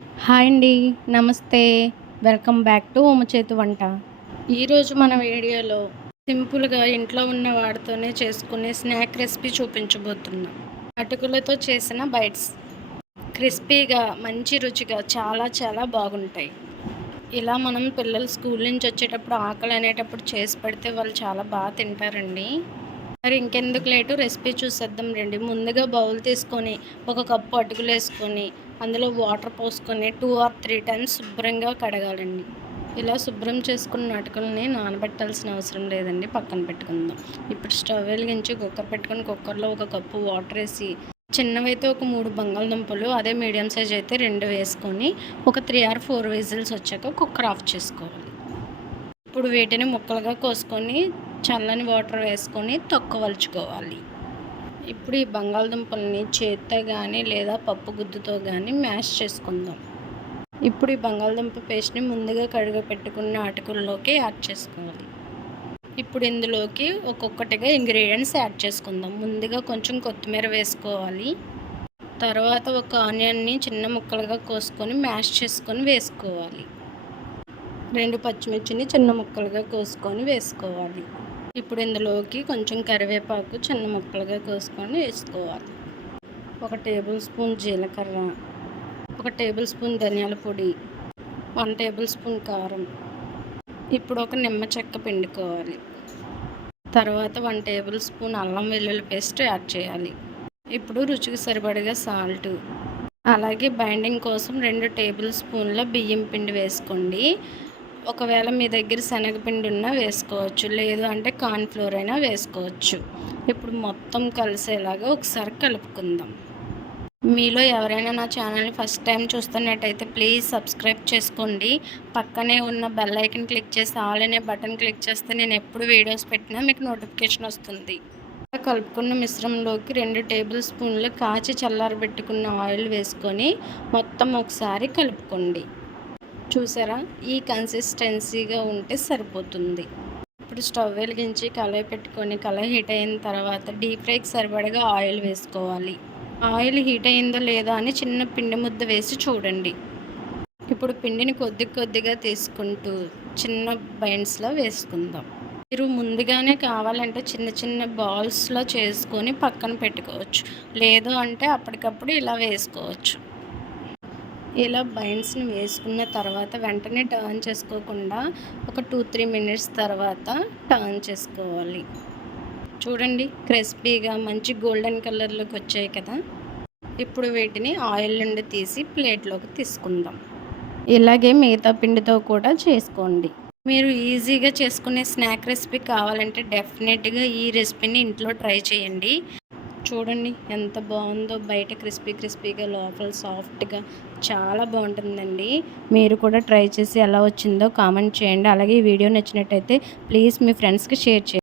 Hi అండి. నమస్తే. Welcome back to Uma చేతి వంట. ఈరోజు మన వీడియోలో సింపుల్‌గా ఇంట్లో ఉన్న వాటితోనే చేసుకునే స్నాక్ రెసిపీ చూపించబోతున్నా. అటుకులతో చేసిన బైట్స్. క్రిస్పీగా, మంచి రుచిగా చాలా చాలా బాగుంటాయి. ఇలా మనం పిల్లలు స్కూల్ నుంచి వచ్చేటప్పుడు ఆకలి అనేటప్పుడు చేసి పెడితే వాళ్ళు చాలా బాగా తింటారండి. మరి ఇంకెందుకు లేటు రెసిపీ చూసేద్దాం రండి. ముందుగా బౌల్ తీసుకొని ఒక కప్పు అటుకులేసుకొని అందులో వాటర్ పోసుకొని 2 ఆర్ 3 టైమ్స్ శుభ్రంగా కడగాలండి. ఇలా శుభ్రం చేసుకున్న అటుకులని నానబెట్టాల్సిన అవసరం లేదండి, పక్కన పెట్టుకుందాం. ఇప్పుడు స్టవ్ వెలిగించి కుక్కర్ పెట్టుకొని కుక్కర్లో ఒక కప్పు వాటర్ వేసి, చిన్నవైతే ఒక 3 బంగాళదుంపలు, అదే మీడియం సైజ్ అయితే 2 వేసుకొని ఒక 3 ఆర్ 4 విజిల్స్ వచ్చాక కుక్కర్ ఆఫ్ చేసుకోవాలి. ఇప్పుడు వీటిని ముక్కలుగా కోసుకొని చల్లని వాటర్ వేసుకొని తొక్క వలుచుకోవాలి. ఇప్పుడు ఈ బంగాళదుంపల్ని చేత్తో కానీ లేదా పప్పు గుత్తితో కానీ మ్యాష్ చేసుకుందాం. ఇప్పుడు ఈ బంగాళదుంప పేస్ట్ని ముందుగా కడిగి పెట్టుకున్న అటుకుల్లోకి యాడ్ చేసుకోవాలి. ఇప్పుడు ఇందులోకి ఒక్కొక్కటిగా ఇంగ్రీడియంట్స్ యాడ్ చేసుకుందాం. ముందుగా కొంచెం కొత్తిమీర వేసుకోవాలి. తర్వాత ఒక ఆనియన్ని చిన్న ముక్కలుగా కోసుకొని మ్యాష్ చేసుకొని వేసుకోవాలి. 2 పచ్చిమిర్చిని చిన్న ముక్కలుగా కోసుకొని వేసుకోవాలి. ఇప్పుడు ఇందులోకి కొంచెం కరివేపాకు చిన్న ముక్కలుగా కోసుకొని వేసుకోవాలి. 1 టేబుల్ స్పూన్ జీలకర్ర, 1 టేబుల్ స్పూన్ ధనియాల పొడి, 1 టేబుల్ స్పూన్ కారం. ఇప్పుడు ఒక నిమ్మ చెక్క పిండుకోవాలి. తర్వాత 1 టేబుల్ స్పూన్ అల్లం వెల్లుల్లి పేస్ట్ యాడ్ చేయాలి. ఇప్పుడు రుచికి సరిపడగా సాల్ట్, అలాగే బైండింగ్ కోసం 2 టేబుల్ స్పూన్ల బియ్యం పిండి వేసుకోండి. ఒకవేళ మీ దగ్గర శనగపిండి ఉన్నా వేసుకోవచ్చు, లేదు అంటే కార్న్‌ఫ్లోర్ అయినా వేసుకోవచ్చు. ఇప్పుడు మొత్తం కలిసేలాగా ఒకసారి కలుపుకుందాం. మీలో ఎవరైనా నా ఛానల్ని ఫస్ట్ టైం చూస్తున్నట్టయితే ప్లీజ్ సబ్స్క్రైబ్ చేసుకోండి. పక్కనే ఉన్న బెల్ ఐకన్ క్లిక్ చేసి ఆల్ అనే బటన్ క్లిక్ చేస్తే నేను ఎప్పుడు వీడియోస్ పెట్టినా మీకు నోటిఫికేషన్ వస్తుంది. కలుపుకున్న మిశ్రమంలోకి 2 టేబుల్ స్పూన్లు కాచి చల్లారబెట్టుకున్న ఆయిల్ వేసుకొని మొత్తం ఒకసారి కలుపుకోండి. చూసారా, ఈ కన్సిస్టెన్సీగా ఉంటే సరిపోతుంది. ఇప్పుడు స్టవ్ వెలిగించి కళాయి పెట్టుకొని కళాయి హీట్ అయిన తర్వాత డీప్ ఫ్రైకి సరిపడగా ఆయిల్ వేసుకోవాలి. ఆయిల్ హీట్ అయిందో లేదో అని చిన్న పిండి ముద్ద వేసి చూడండి. ఇప్పుడు పిండిని కొద్ది కొద్దిగా తీసుకుంటూ చిన్న బైండ్స్లో వేసుకుందాం. మీరు ముందుగానే కావాలంటే చిన్న చిన్న బాల్స్లో చేసుకొని పక్కన పెట్టుకోవచ్చు, లేదు అంటే అప్పటికప్పుడు ఇలా వేసుకోవచ్చు. ఇలా బైండ్స్ని వేసుకున్న తర్వాత వెంటనే టర్న్ చేసుకోకుండా ఒక 2-3 మినిట్స్ తర్వాత టర్న్ చేసుకోవాలి. చూడండి, క్రిస్పీగా మంచి గోల్డెన్ కలర్లోకి వచ్చాయి కదా. ఇప్పుడు వీటిని ఆయిల్ నుండి తీసి ప్లేట్లోకి తీసుకుందాం. ఇలాగే మిగతా పిండితో కూడా చేసుకోండి. మీరు ఈజీగా చేసుకునే స్నాక్ రెసిపీ కావాలంటే డెఫినెట్గా ఈ రెసిపీని ఇంట్లో ట్రై చేయండి. చూడండి ఎంత బాగుందో, బయట క్రిస్పీగా లోపల సాఫ్ట్గా చాలా బాగుంటుందండి. మీరు కూడా ట్రై చేసి ఎలా వచ్చిందో కామెంట్ చేయండి. అలాగే ఈ వీడియో నచ్చినట్టయితే ప్లీజ్ మీ ఫ్రెండ్స్కి షేర్ చేయండి.